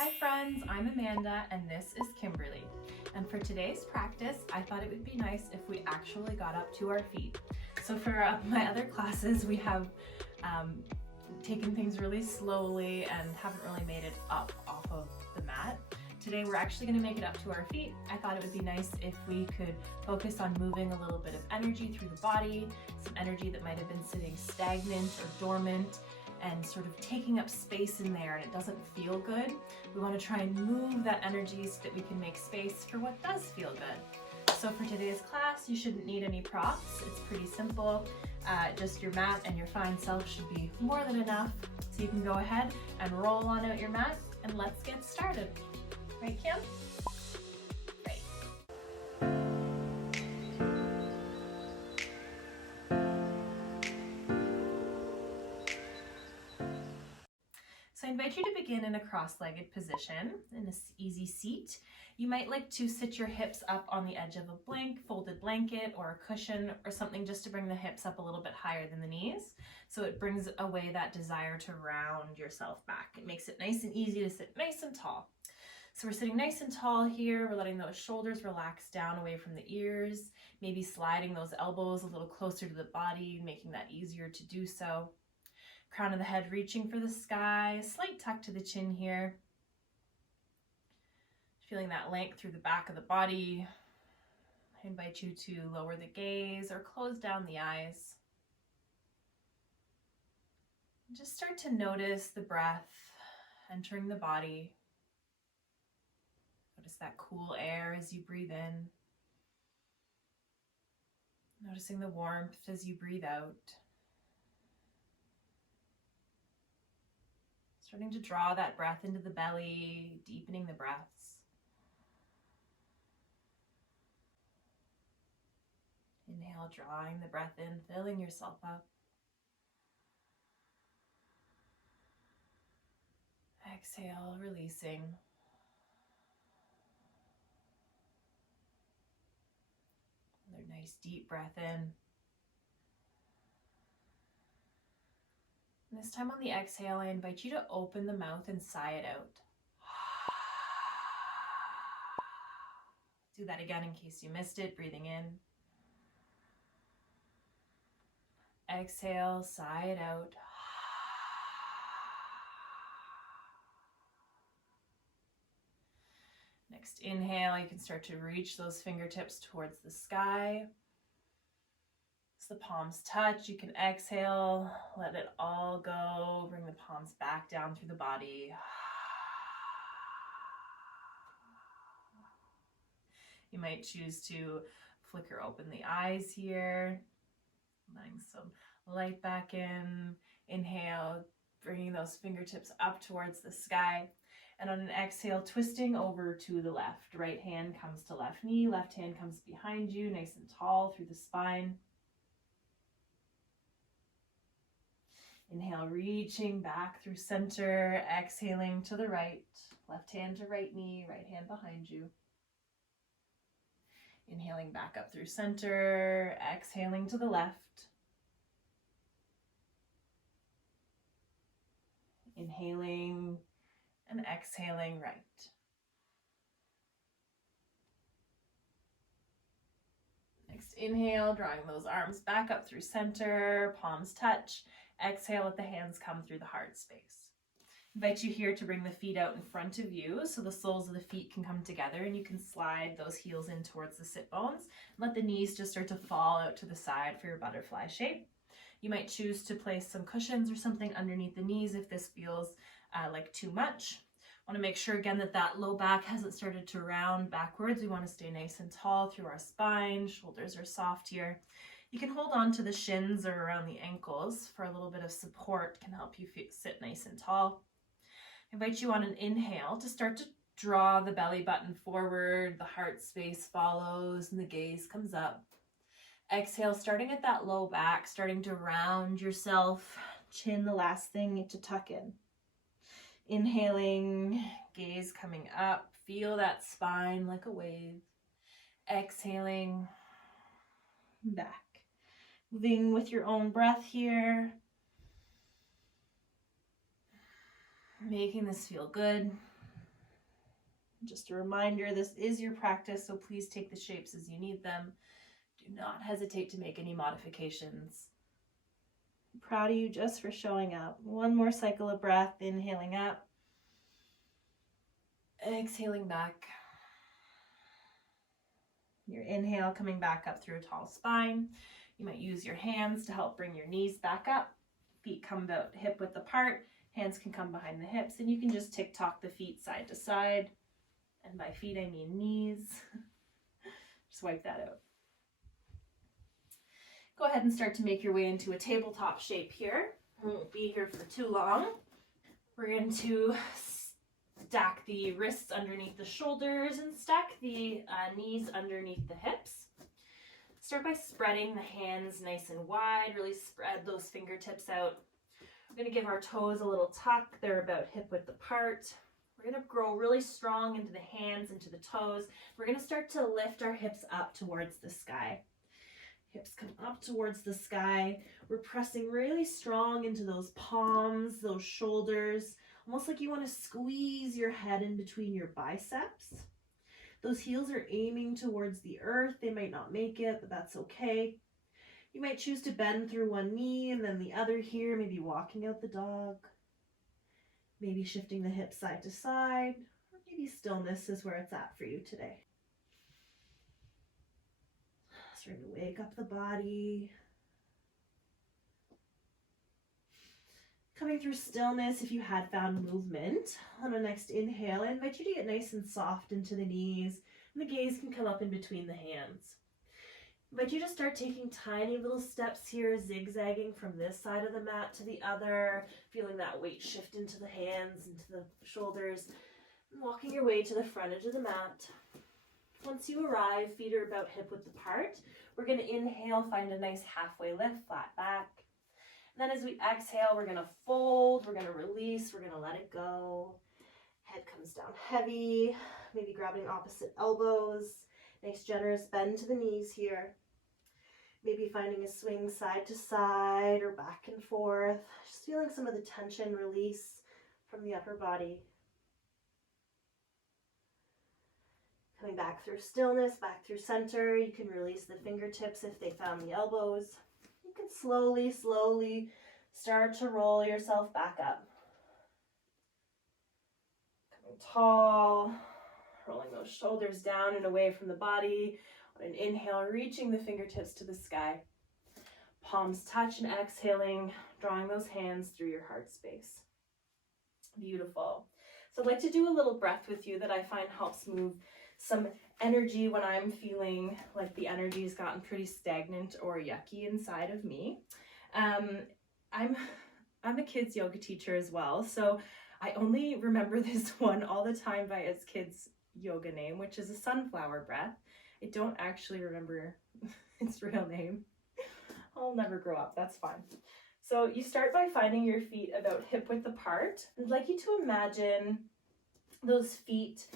Hi friends, I'm Amanda and this is Kimberly. And for today's practice, I thought it would be nice if we actually got up to our feet. So for my other classes, we have taken things really slowly and haven't really made it up off of the mat. Today we're actually going to make it up to our feet. I thought it would be nice if we could focus on moving a little bit of energy through the body, some energy that might have been sitting stagnant or dormant and sort of taking up space in there and it doesn't feel good. We want to try and move that energy so that we can make space for what does feel good. So for today's class, you shouldn't need any props. It's pretty simple. Just your mat and your fine self should be more than enough. So you can go ahead and roll on out your mat and let's get started. Right, Kim? Great. So I invite you to begin in a cross-legged position in this easy seat. You might like to sit your hips up on the edge of a folded blanket or a cushion or something just to bring the hips up a little bit higher than the knees. So it brings away that desire to round yourself back. It makes it nice and easy to sit nice and tall. So we're sitting nice and tall here. We're letting those shoulders relax down away from the ears, maybe sliding those elbows a little closer to the body, making that easier to do so. Crown of the head reaching for the sky, slight tuck to the chin here. Feeling that length through the back of the body. I invite you to lower the gaze or close down the eyes. Just start to notice the breath entering the body. Notice that cool air as you breathe in. Noticing the warmth as you breathe out. Starting to draw that breath into the belly, deepening the breaths. Inhale, drawing the breath in, filling yourself up. Exhale, releasing. Another nice deep breath in. And this time on the exhale, I invite you to open the mouth and sigh it out. Do that again in case you missed it, breathing in. Exhale, sigh it out. Next inhale, you can start to reach those fingertips towards the sky. As the palms touch, you can exhale, let it all go. Bring the palms back down through the body. You might choose to flicker open the eyes here, letting some light back in. Inhale, bringing those fingertips up towards the sky. And on an exhale, twisting over to the left. Right hand comes to left knee, left hand comes behind you, nice and tall through the spine. Inhale, reaching back through center, exhaling to the right, left hand to right knee, right hand behind you. Inhaling back up through center, exhaling to the left. Inhaling and exhaling right. Next inhale, drawing those arms back up through center, palms touch. Exhale, let the hands come through the heart space. Invite you here to bring the feet out in front of you so the soles of the feet can come together and you can slide those heels in towards the sit bones. Let the knees just start to fall out to the side for your butterfly shape. You might choose to place some cushions or something underneath the knees if this feels like too much. Want to make sure again that that low back hasn't started to round backwards. We want to stay nice and tall through our spine. Shoulders are soft here. You can hold on to the shins or around the ankles for a little bit of support, can help you sit nice and tall. I invite you on an inhale to start to draw the belly button forward, the heart space follows, and the gaze comes up. Exhale, starting at that low back, starting to round yourself, chin the last thing to tuck in. Inhaling, gaze coming up, feel that spine like a wave. Exhaling, back. Moving with your own breath here. Making this feel good. Just a reminder, this is your practice, so please take the shapes as you need them. Do not hesitate to make any modifications. I'm proud of you just for showing up. One more cycle of breath, inhaling up, exhaling back. Your inhale coming back up through a tall spine. You might use your hands to help bring your knees back up. Feet come about hip width apart. Hands can come behind the hips, and you can just tick-tock the feet side to side. And by feet, I mean knees. Just wipe that out. Go ahead and start to make your way into a tabletop shape here. We won't be here for too long. We're going to stack the wrists underneath the shoulders and stack the knees underneath the hips. Start by spreading the hands nice and wide. Really spread those fingertips out. We're going to give our toes a little tuck. They're about hip width apart. We're going to grow really strong into the hands, into the toes. We're going to start to lift our hips up towards the sky. Hips come up towards the sky. We're pressing really strong into those palms, those shoulders, almost like you want to squeeze your head in between your biceps. Those heels are aiming towards the earth. They might not make it, but that's okay. You might choose to bend through one knee and then the other here, maybe walking out the dog. Maybe shifting the hips side to side, or maybe stillness is where it's at for you today. Starting to wake up the body. Coming through stillness, if you had found movement, on the next inhale, I invite you to get nice and soft into the knees, and the gaze can come up in between the hands. But you just start taking tiny little steps here, zigzagging from this side of the mat to the other, feeling that weight shift into the hands, into the shoulders, and walking your way to the front edge of the mat. Once you arrive, feet are about hip width apart. We're going to inhale, find a nice halfway lift, flat back. And then as we exhale, we're going to fold, we're going to release, we're going to let it go. Head comes down heavy, maybe grabbing opposite elbows. Nice generous bend to the knees here. Maybe finding a swing side to side or back and forth. Just feeling some of the tension release from the upper body. Coming back through stillness, back through center. You can release the fingertips if they found the elbows. You can slowly, slowly start to roll yourself back up. Coming tall. Rolling those shoulders down and away from the body. On an inhale, reaching the fingertips to the sky. Palms touch and exhaling, drawing those hands through your heart space. Beautiful. So I'd like to do a little breath with you that I find helps move some energy when I'm feeling like the energy has gotten pretty stagnant or yucky inside of me. I'm a kids yoga teacher as well, so I only remember this one all the time by its kids yoga name, which is a sunflower breath. I don't actually remember its real name. I'll never grow up, that's fine. So you start by finding your feet about hip width apart. I'd like you to imagine those feet,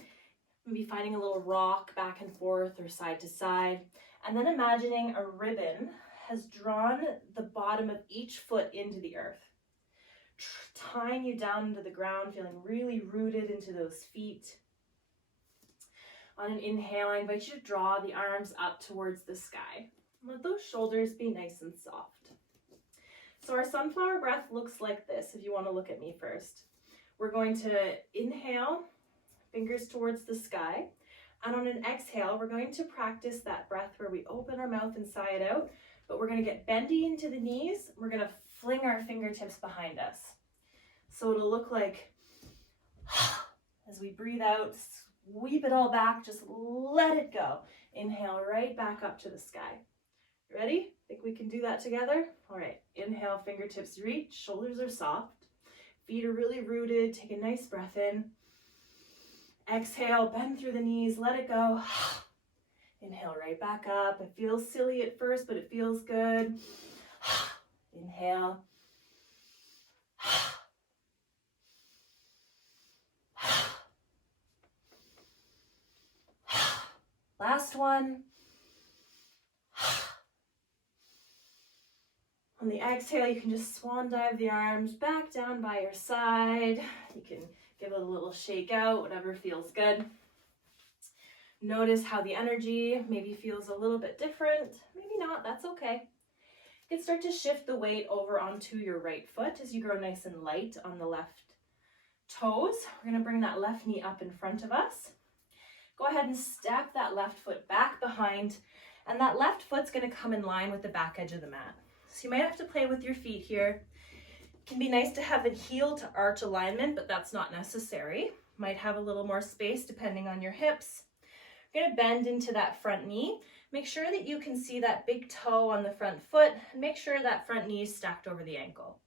maybe finding a little rock back and forth or side to side, and then imagining a ribbon has drawn the bottom of each foot into the earth, tying you down into the ground, feeling really rooted into those feet. On an inhale, I invite you to draw the arms up towards the sky. Let those shoulders be nice and soft. So our sunflower breath looks like this, if you want to look at me first. We're going to inhale, fingers towards the sky. And on an exhale, we're going to practice that breath where we open our mouth and sigh it out, but we're going to get bendy into the knees. We're going to fling our fingertips behind us. So it'll look like, as we breathe out, sweep it all back, just let it go. Inhale right back up to the sky. You ready? Think we can do that together? All right, inhale, fingertips reach, shoulders are soft, feet are really rooted. Take a nice breath in. Exhale, bend through the knees, let it go. Inhale right back up. It feels silly at first, but it feels good. Inhale. Last one. On the exhale, you can just swan dive the arms back down by your side. You can give it a little shake out, whatever feels good. Notice how the energy maybe feels a little bit different. Maybe not, that's okay. You can start to shift the weight over onto your right foot as you grow nice and light on the left toes. We're going to bring that left knee up in front of us. Go ahead and step that left foot back behind, and that left foot's going to come in line with the back edge of the mat. So you might have to play with your feet here. It can be nice to have a heel to arch alignment, but that's not necessary. Might have a little more space depending on your hips. You're going to bend into that front knee. Make sure that you can see that big toe on the front foot, and make sure that front knee is stacked over the ankle.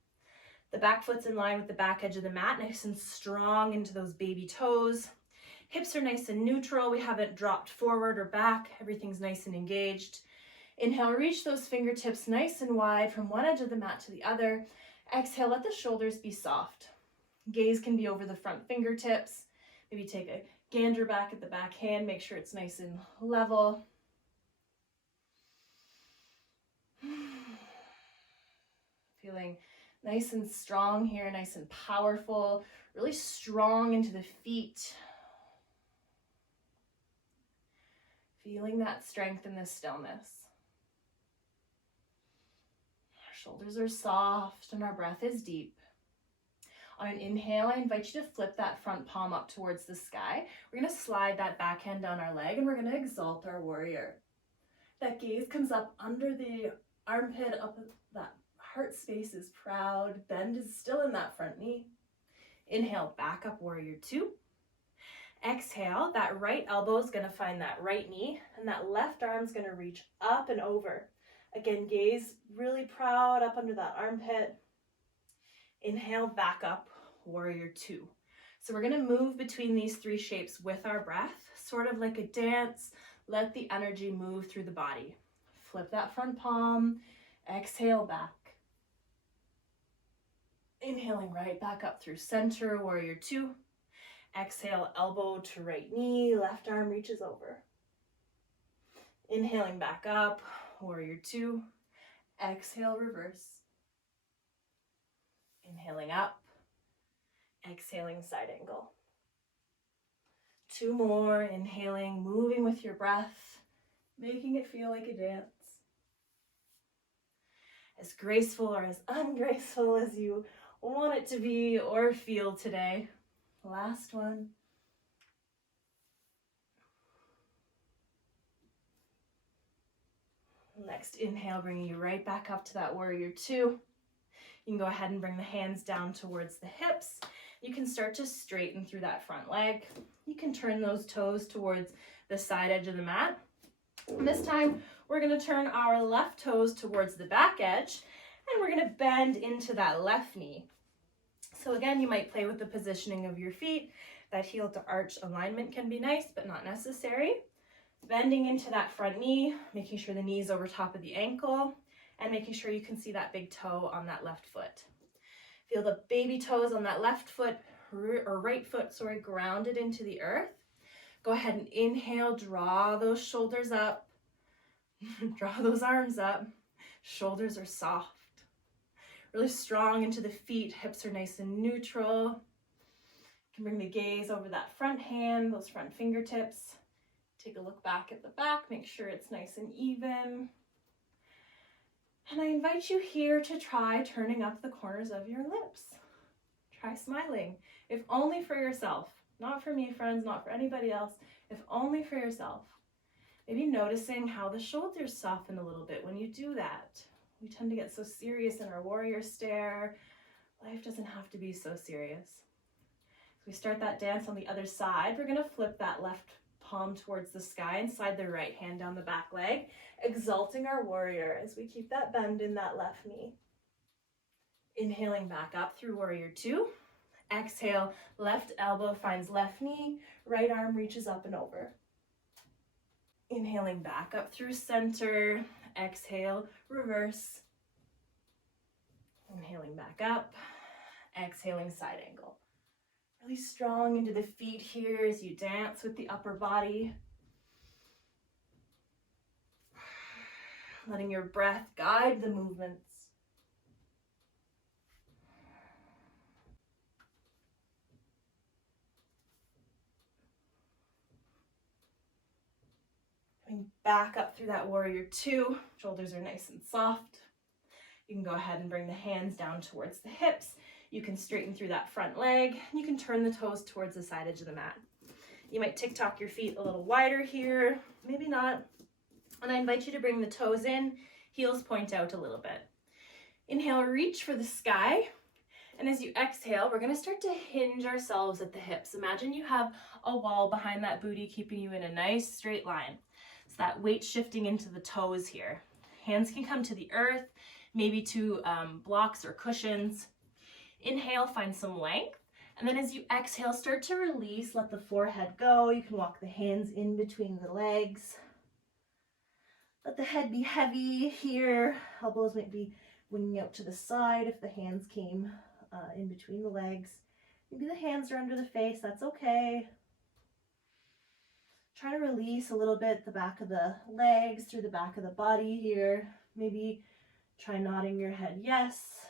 The back foot's in line with the back edge of the mat, nice and strong into those baby toes. Hips are nice and neutral. We haven't dropped forward or back. Everything's nice and engaged. Inhale, reach those fingertips nice and wide from one edge of the mat to the other. Exhale, let the shoulders be soft. Gaze can be over the front fingertips. Maybe take a gander back at the back hand. Make sure it's nice and level. Feeling nice and strong here, nice and powerful, really strong into the feet. Feeling that strength in this stillness. Our shoulders are soft and our breath is deep. On an inhale, I invite you to flip that front palm up towards the sky. We're going to slide that back hand down our leg and we're going to exalt our warrior. That gaze comes up under the armpit, up that heart space is proud. Bend is still in that front knee. Inhale, back up, warrior two. Exhale, that right elbow is going to find that right knee, and that left arm is going to reach up and over. Again, gaze really proud up under that armpit. Inhale, back up, warrior two. So we're going to move between these three shapes with our breath, sort of like a dance. Let the energy move through the body. Flip that front palm. Exhale, back. Inhaling right back up through center, warrior two. Exhale, elbow to right knee, left arm reaches over. Inhaling back up, warrior two. Exhale, reverse. Inhaling up. Exhaling, side angle. Two more, inhaling, moving with your breath, making it feel like a dance. As graceful or as ungraceful as you want it to be or feel today. Last one. Next inhale, bringing you right back up to that warrior two. You can go ahead and bring the hands down towards the hips. You can start to straighten through that front leg. You can turn those toes towards the side edge of the mat. And this time, we're going to turn our left toes towards the back edge, and we're going to bend into that left knee. So again, you might play with the positioning of your feet. That heel to arch alignment can be nice, but not necessary. Bending into that front knee, making sure the knee is over top of the ankle, and making sure you can see that big toe on that left foot. Feel the baby toes on that left foot, or right foot, grounded into the earth. Go ahead and inhale, draw those shoulders up, draw those arms up. Shoulders are soft. Really strong into the feet, hips are nice and neutral. You can bring the gaze over that front hand, those front fingertips. Take a look back at the back, make sure it's nice and even. And I invite you here to try turning up the corners of your lips. Try smiling, if only for yourself. Not for me, friends, not for anybody else, if only for yourself. Maybe noticing how the shoulders soften a little bit when you do that. We tend to get so serious in our warrior stare. Life doesn't have to be so serious. As we start that dance on the other side, we're going to flip that left palm towards the sky and slide the right hand down the back leg, exalting our warrior as we keep that bend in that left knee. Inhaling back up through warrior two. Exhale, left elbow finds left knee, right arm reaches up and over. Inhaling back up through center. Exhale, reverse. Inhaling back up. Exhaling, side angle. Really strong into the feet here as you dance with the upper body. Letting your breath guide the movements. Coming back up through that warrior two. Shoulders are nice and soft. You can go ahead and bring the hands down towards the hips. You can straighten through that front leg. You can turn the toes towards the side edge of the mat. You might tick-tock your feet a little wider here, maybe not. And I invite you to bring the toes in, heels point out a little bit. Inhale, reach for the sky. And as you exhale, we're gonna start to hinge ourselves at the hips. Imagine you have a wall behind that booty keeping you in a nice straight line. So that weight shifting into the toes here. Hands can come to the earth, maybe to blocks or cushions. Inhale, find some length. And then as you exhale, start to release, let the forehead go. You can walk the hands in between the legs. Let the head be heavy here. Elbows might be winging out to the side if the hands came in between the legs. Maybe the hands are under the face, that's okay. Try to release a little bit the back of the legs through the back of the body here. Maybe try nodding your head yes.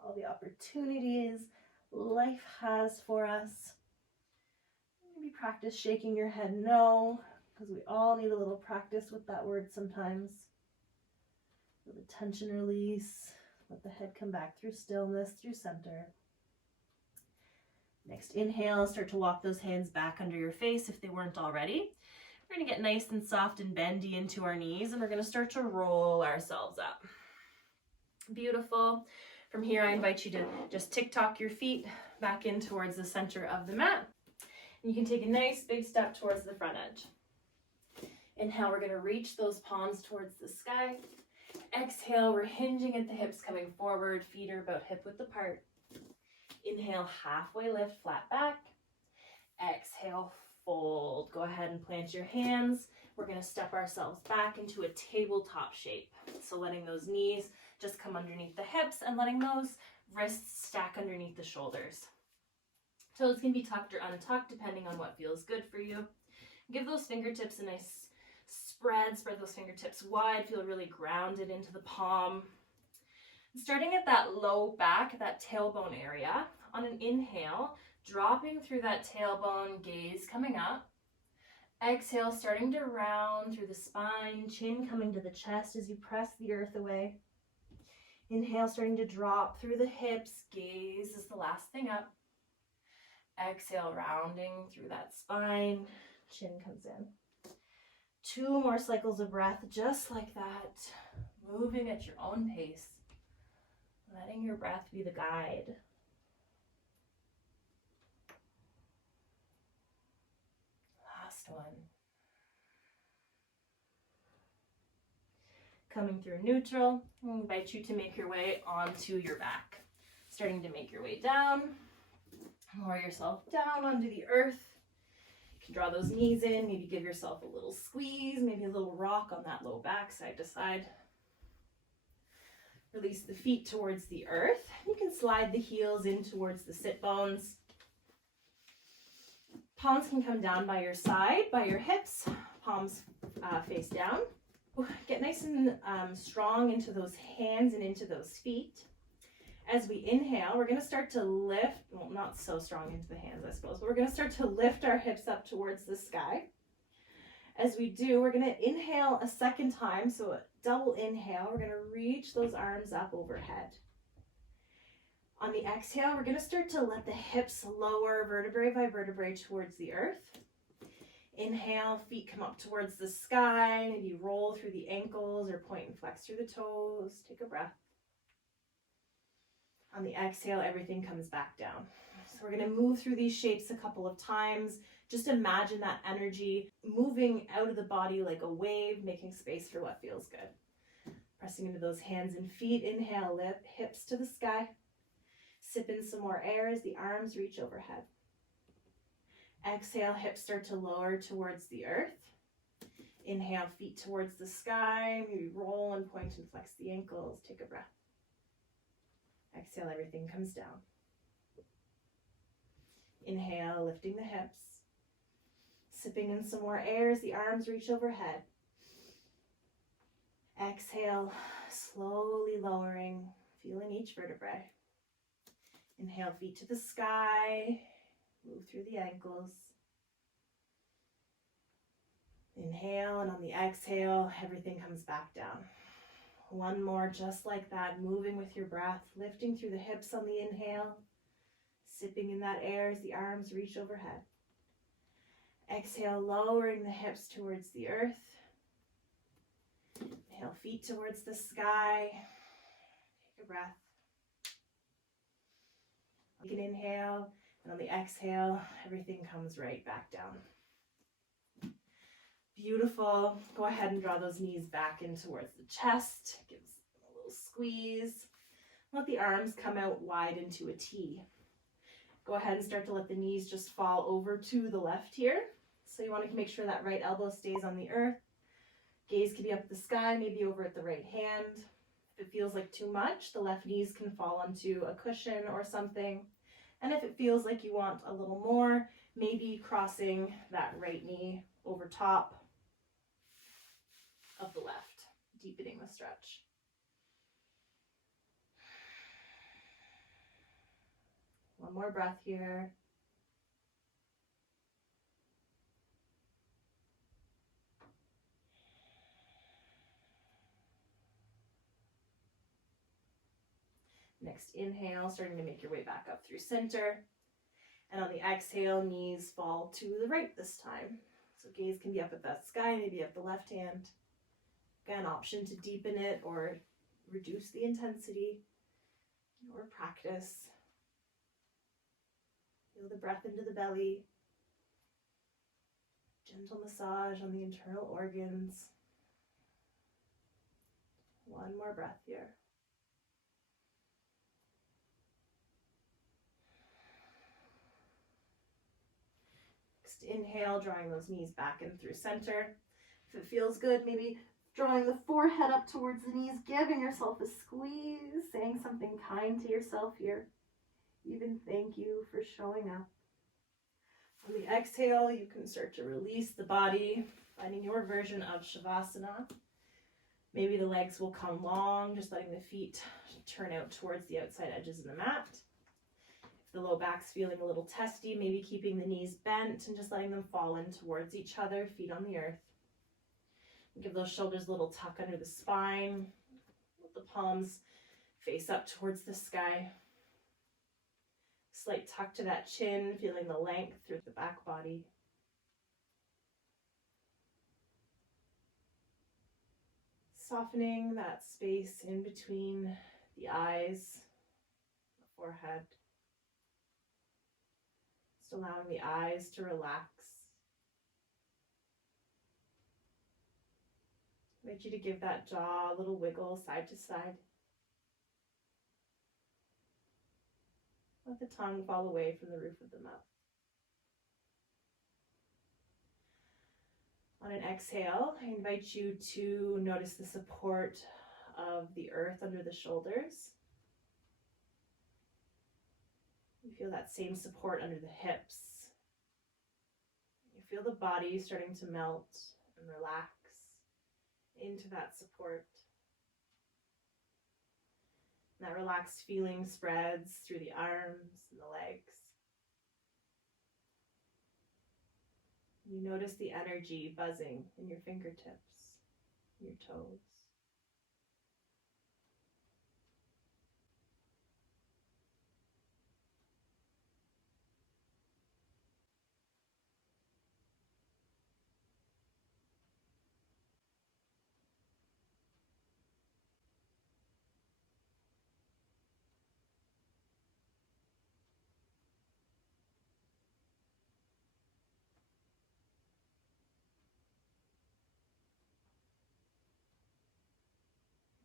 All the opportunities life has for us. Maybe practice shaking your head no, because we all need a little practice with that word sometimes. Feel the tension release. Let the head come back through stillness, through center. Next inhale, start to walk those hands back under your face if they weren't already. We're going to get nice and soft and bendy into our knees, and we're going to start to roll ourselves up. Beautiful. From here, I invite you to just tick-tock your feet back in towards the center of the mat. And you can take a nice big step towards the front edge. Inhale, we're going to reach those palms towards the sky. Exhale, we're hinging at the hips coming forward, feet are about hip width apart. Inhale, halfway lift, flat back. Exhale, fold. Go ahead and plant your hands. We're going to step ourselves back into a tabletop shape. So letting those knees just come underneath the hips and letting those wrists stack underneath the shoulders. Toes can be tucked or untucked depending on what feels good for you. Give those fingertips a nice spread those fingertips wide, feel really grounded into the palm. Starting at that low back, that tailbone area, on an inhale, dropping through that tailbone, gaze coming up. Exhale, starting to round through the spine, chin coming to the chest as you press the earth away. Inhale, starting to drop through the hips, gaze is the last thing up. Exhale, rounding through that spine, chin comes in. 2 more cycles of breath, just like that, moving at your own pace, letting your breath be the guide. Last one. Coming through neutral, I invite you to make your way onto your back. Starting to make your way down, lower yourself down onto the earth. You can draw those knees in, maybe give yourself a little squeeze, maybe a little rock on that low back, side to side. Release the feet towards the earth. You can slide the heels in towards the sit bones. Palms can come down by your side, by your hips. Palms face down. Get nice and strong into those hands and into those feet. As we inhale, we're going to start to lift, well, not so strong into the hands, I suppose, but we're going to start to lift our hips up towards the sky. As we do, we're going to inhale a second time, so a double inhale. We're going to reach those arms up overhead. On the exhale, we're going to start to let the hips lower vertebrae by vertebrae towards the earth. Inhale, feet come up towards the sky, maybe roll through the ankles or point and flex through the toes. Take a breath. On the exhale, everything comes back down. So we're going to move through these shapes a couple of times. Just imagine that energy moving out of the body like a wave, making space for what feels good. Pressing into those hands and feet. Inhale, lift hips to the sky. Sip in some more air as the arms reach overhead. Exhale, hips start to lower towards the earth. Inhale, feet towards the sky. Maybe roll and point and flex the ankles. Take a breath. Exhale, everything comes down. Inhale, lifting the hips. Sipping in some more air as the arms reach overhead. Exhale, slowly lowering, feeling each vertebrae. Inhale, feet to the sky. Move through the ankles. Inhale, and on the exhale, everything comes back down. One more just like that, moving with your breath, lifting through the hips on the inhale, sipping in that air as the arms reach overhead. Exhale, lowering the hips towards the earth. Inhale, feet towards the sky. Take a breath. You can inhale, and on the exhale, everything comes right back down. Beautiful. Go ahead and draw those knees back in towards the chest. Give a little squeeze. Let the arms come out wide into a T. Go ahead and start to let the knees just fall over to the left here. So you want to make sure that right elbow stays on the earth. Gaze can be up at the sky, maybe over at the right hand. If it feels like too much, the left knees can fall onto a cushion or something. And if it feels like you want a little more, maybe crossing that right knee over top of the left, deepening the stretch. One more breath here. Next inhale, starting to make your way back up through center. And on the exhale, knees fall to the right this time. So gaze can be up at that sky, maybe up the left hand. Again, option to deepen it or reduce the intensity or practice. Feel the breath into the belly. Gentle massage on the internal organs. One more breath here. Next inhale, drawing those knees back in through center. If it feels good, maybe drawing the forehead up towards the knees, giving yourself a squeeze, saying something kind to yourself here. Even thank you for showing up. On the exhale, you can start to release the body, finding your version of Shavasana. Maybe the legs will come long, just letting the feet turn out towards the outside edges of the mat. If the low back's feeling a little testy, maybe keeping the knees bent and just letting them fall in towards each other, feet on the earth. Give those shoulders a little tuck under the spine. Let the palms face up towards the sky. Slight tuck to that chin, feeling the length through the back body. Softening that space in between the eyes, the forehead. Just allowing the eyes to relax. I invite you to give that jaw a little wiggle side to side. Let the tongue fall away from the roof of the mouth. On an exhale, I invite you to notice the support of the earth under the shoulders. You feel that same support under the hips. You feel the body starting to melt and relax into that support. And that relaxed feeling spreads through the arms and the legs. You notice the energy buzzing in your fingertips, your toes.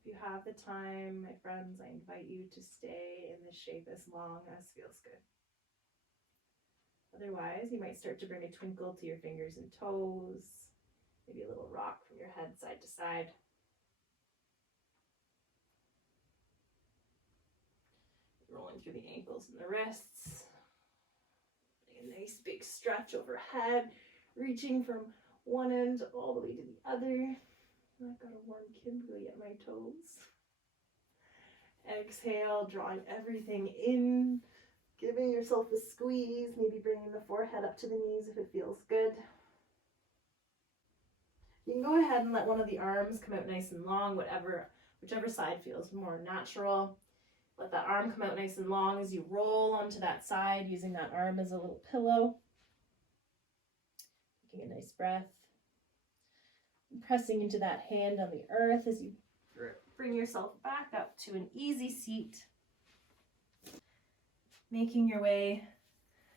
If you have the time, my friends, I invite you to stay in this shape as long as feels good. Otherwise, you might start to bring a twinkle to your fingers and toes, maybe a little rock from your head side to side. Rolling through the ankles and the wrists. A nice big stretch overhead, reaching from one end all the way to the other. I've got a warm Kimberly at my toes. Exhale, drawing everything in, giving yourself a squeeze, maybe bringing the forehead up to the knees if it feels good. You can go ahead and let one of the arms come out nice and long, whichever side feels more natural. Let that arm come out nice and long as you roll onto that side, using that arm as a little pillow. Taking a nice breath. Pressing into that hand on the earth as you bring yourself back up to an easy seat. Making your way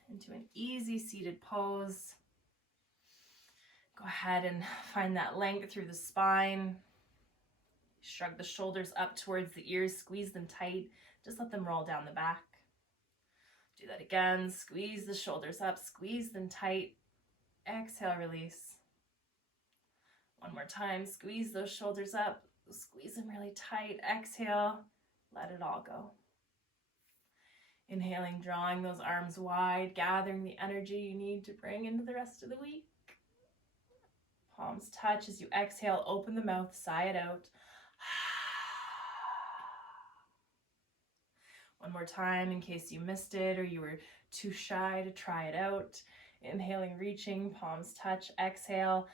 into an easy seated pose. Go ahead and find that length through the spine. Shrug the shoulders up towards the ears, squeeze them tight. Just let them roll down the back. Do that again. Squeeze the shoulders up, squeeze them tight. Exhale, release. One more time. Squeeze those shoulders up, squeeze them really tight. Exhale, let it all go. Inhaling, drawing those arms wide, gathering the energy you need to bring into the rest of the week. Palms touch as you exhale, open the mouth, sigh it out. One more time in case you missed it or you were too shy to try it out. Inhaling, reaching, palms touch, exhale.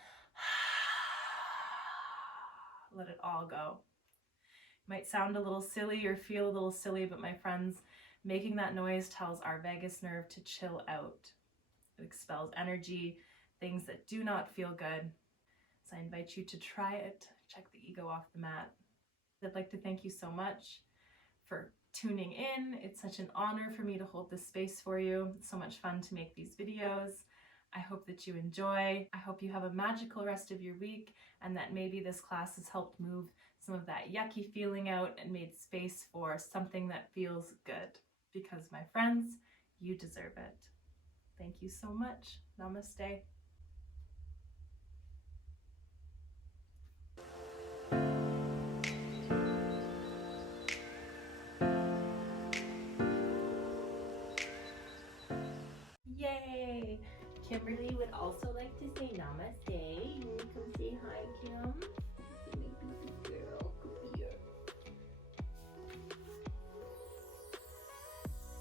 Let it all go. Might sound a little silly or feel a little silly, but my friends, making that noise tells our vagus nerve to chill out. It expels energy, things that do not feel good. So I invite you to try it. Check the ego off the mat. I'd like to thank you so much for tuning in. It's such an honor for me to hold this space for you. It's so much fun to make these videos. I hope that you enjoy. I hope you have a magical rest of your week and that maybe this class has helped move some of that yucky feeling out and made space for something that feels good. Because my friends, you deserve it. Thank you so much. Namaste. Yay! Kimberly would also like to say namaste. You want to come say hi, Kim? Baby girl, come here.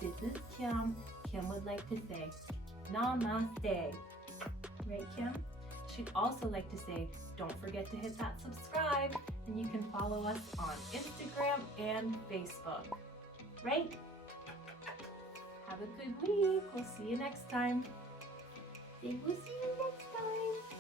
This is Kim. Kim would like to say namaste. Right, Kim? She'd also like to say, don't forget to hit that subscribe, and you can follow us on Instagram and Facebook. Right? Have a good week. We'll see you next time. We'll see you next time.